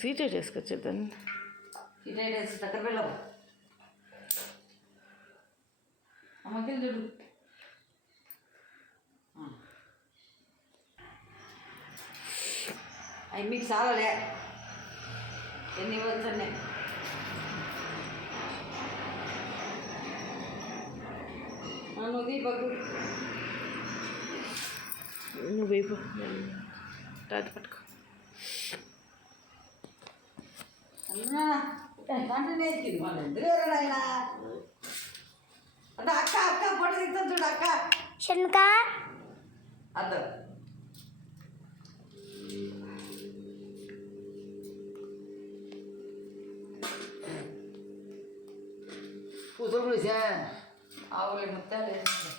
Seated వేసుకొచ్చేద్దాన్ని. Seated వేసి దగ్గర వెళ్ళవు అమ్మకి చూడు. అవి మీకు చాలలే ఎన్ని ఇవ్వచ్చండి. నువ్వు దీపకు నువ్వు వేపు రాజు పట్టుకో. అన్నా అంటే నేర్చుకుంది మన ఎందుకు ఆయన అంటే అక్క అక్క పొట్ట తింటుంది చూడు అక్క శనుక అర్థం కూతురు పిలిచా ఆవులే ముత్యాలు వేసింది.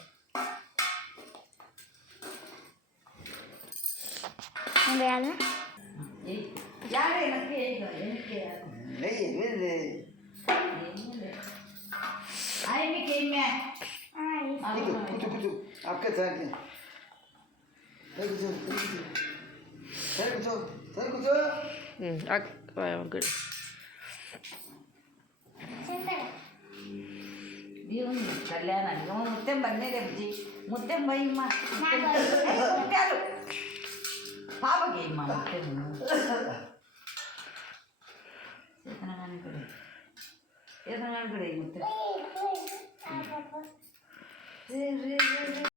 వేయాలి యాడే నక్కి అయి మీకు ఏమే అక్క సాకి సరే కూర్చో సరే కూర్చో. గుడ్. దేవుని కళ్యాణానికి ముత్యం బన్నే రేపు ముత్యం పోయిమ్మా ముత్యాలు పాపకి అమ్మా ముత్యము చేతనగాని కూడా ముత్యం